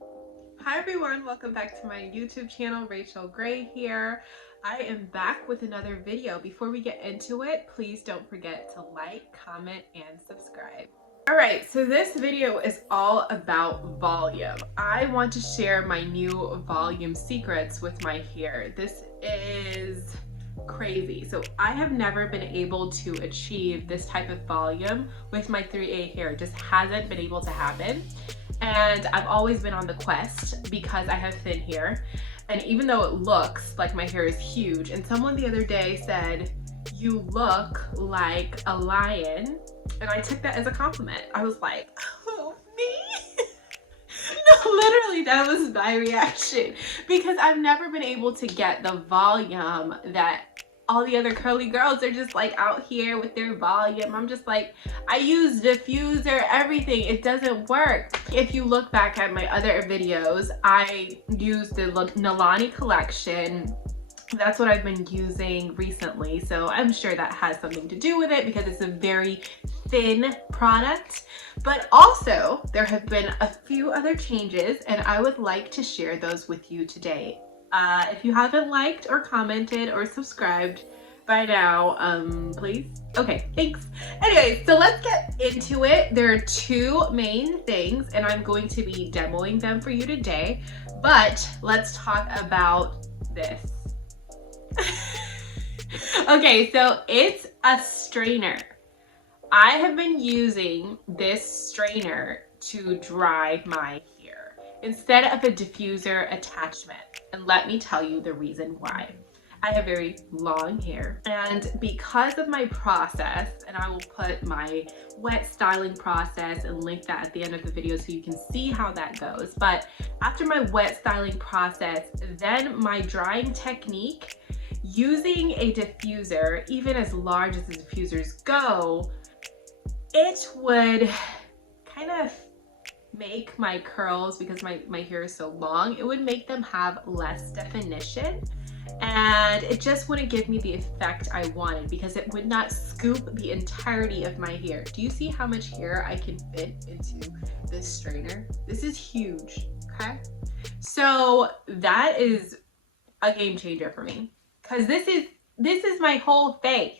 Hi everyone, welcome back to my YouTube channel. Rachel Gray here. I am back with another video. Before we get into it, please don't forget to like, comment, and subscribe. Alright, so this video is all about volume. I want to share my new volume secrets with my hair. This is crazy. So I have never been able to achieve this type of volume with my 3A hair. It just hasn't been able to happen. And I've always been on the quest because I have thin hair. And even though it looks like my hair is huge, and someone the other day said, "You look like a lion." And I took that as a compliment. I was like, oh, me? No, literally, that was my reaction. Because I've never been able to get the volume that all the other curly girls are just like out here with their volume. I'm just like, I use diffuser, everything. It doesn't work. If you look back at my other videos, I used the Noodle collection. That's what I've been using recently. So I'm sure that has something to do with it because it's a very thin product. But also there have been a few other changes and I would like to share those with you today. If you haven't liked or commented or subscribed by now, please. Okay, thanks. Anyway, so let's get into it. There are two main things and I'm going to be demoing them for you today, but let's talk about this. Okay, so it's a strainer. I have been using this strainer to dry my hair instead of a diffuser attachment. And let me tell you the reason why. I have very long hair, and because of my process, and I will put my wet styling process and link that at the end of the video so you can see how that goes. But after my wet styling process, then my drying technique, using a diffuser, even as large as the diffusers go, it would kind of make my curls, because my hair is so long, it would make them have less definition and it just wouldn't give me the effect I wanted because it would not scoop the entirety of my hair. Do you see how much hair I can fit into this strainer? This is huge, okay? So that is a game changer for me because this is my whole face.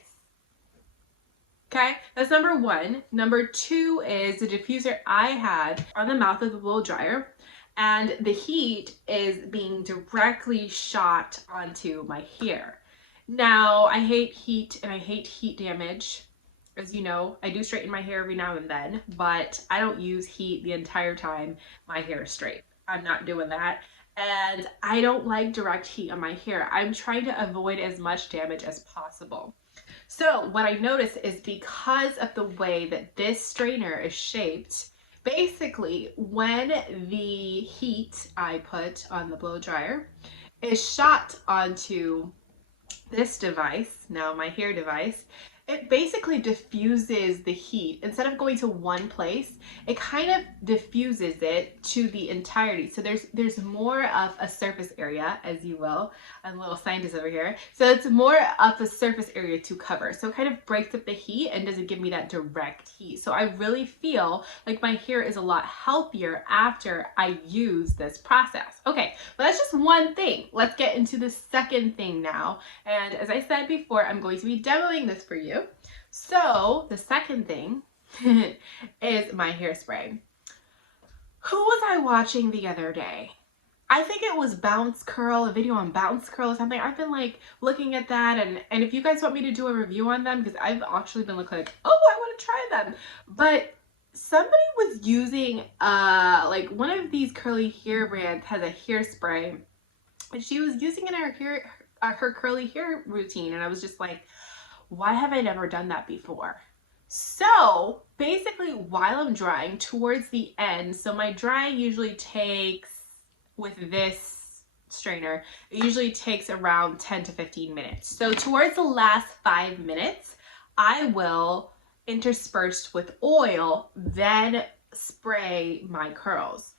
Okay, that's number one. Number two is the diffuser I had on the mouth of the blow dryer, and the heat is being directly shot onto my hair. Now, I hate heat and I hate heat damage. As you know, I do straighten my hair every now and then, but I don't use heat the entire time my hair is straight. I'm not doing that. And I don't like direct heat on my hair. I'm trying to avoid as much damage as possible. So what I noticed is because of the way that this strainer is shaped, basically when the heat I put on the blow dryer is shot onto this device, now my hair device, it basically diffuses the heat. Instead of going to one place, it kind of diffuses it to the entirety. So there's more of a surface area, as you will. I'm a little scientist over here. So it's more of a surface area to cover. So it kind of breaks up the heat and doesn't give me that direct heat. So I really feel like my hair is a lot healthier after I use this process. Okay, but that's just one thing. Let's get into the second thing now. And as I said before, I'm going to be demoing this for you. So the second thing is my hairspray. Who was I watching the other day? I think it was Bounce Curl, a video on Bounce Curl or something. I've been like looking at that, and if you guys want me to do a review on them, because I've actually been looking like, oh, I want to try them. But somebody was using like one of these curly hair brands has a hairspray, and she was using it in her hair, her curly hair routine, and I was just like, why have I never done that before? So basically while I'm drying towards the end, so my drying usually takes, with this strainer, it usually takes around 10 to 15 minutes. So towards the last 5 minutes, I will intersperse with oil, then spray my curls.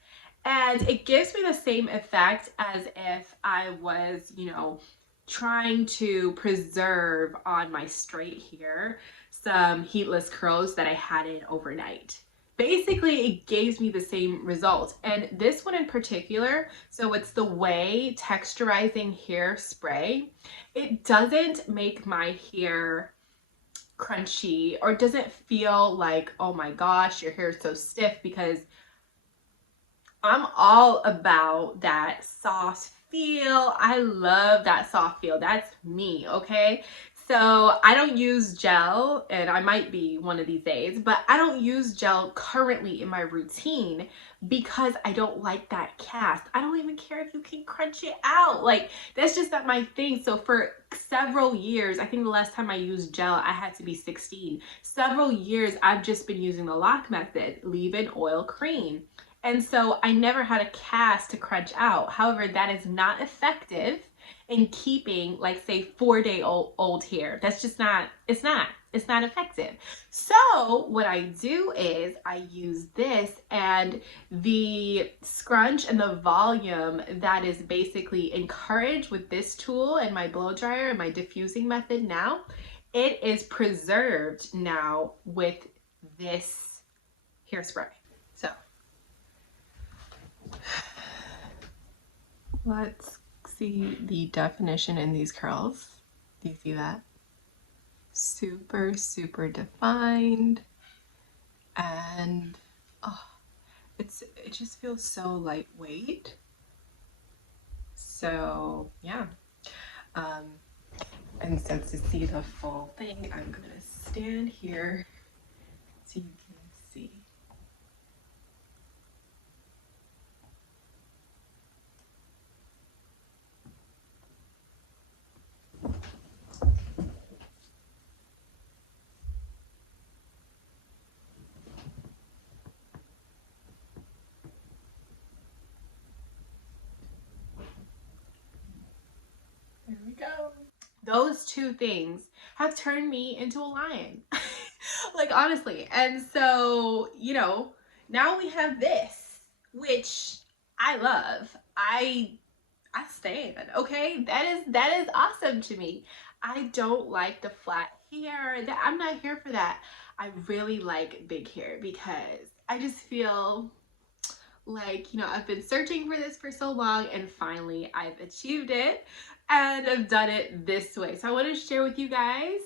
And it gives me the same effect as if I was, you know, trying to preserve on my straight hair some heatless curls that I had in overnight. basically it gives me the same result. And this one in particular, so it's the Way Texturizing Hairspray. It doesn't make my hair crunchy or doesn't feel like, oh my gosh, your hair is so stiff, because I'm all about that soft feel. I love that soft feel. That's me, okay? So I don't use gel, and I might be one of these days, but I don't use gel currently in my routine because I don't like that cast. I don't even care if you can crunch it out. Like, that's just not my thing. So for several years, I think the last time I used gel, I had to be 16. Several years, I've just been using the lock method, leave-in oil cream. And so I never had a cast to crunch out. However, that is not effective in keeping, like, say, 4-day old hair. That's just not, it's not effective. So what I do is I use this, and the scrunch and the volume that is basically encouraged with this tool and my blow dryer and my diffusing method now, it is preserved now with this hairspray. So let's see the definition in these curls. Do you see that? Super, super defined. And oh, it just feels so lightweight. So yeah. And so to see the full thing, I'm gonna stand here so you can see. There we go. Those two things have turned me into a lion. Like, honestly. And so, you know, now we have this, which I love. I stand, okay? That is awesome to me. I don't like the flat hair. I'm not here for that. I really like big hair because I just feel like, you know, I've been searching for this for so long, and finally I've achieved it, and I've done it this way. So I want to share with you guys.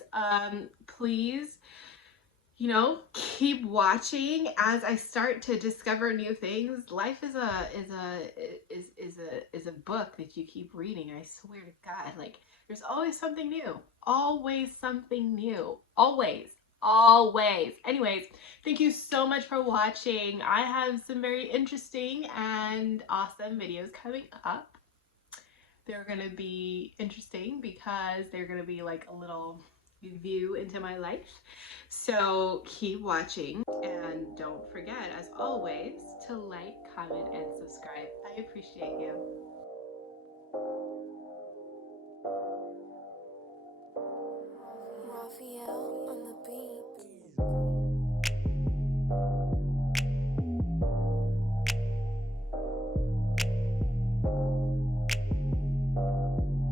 Please, you know, keep watching as I start to discover new things. Life is a book that you keep reading. I swear to God, like, there's always something new. Always something new. Always. Always. Anyways, thank you so much for watching. I have some very interesting and awesome videos coming up. They're gonna be interesting because they're gonna be like a little view into my life. So keep watching, and don't forget, as always, to like, comment, and subscribe. I appreciate you.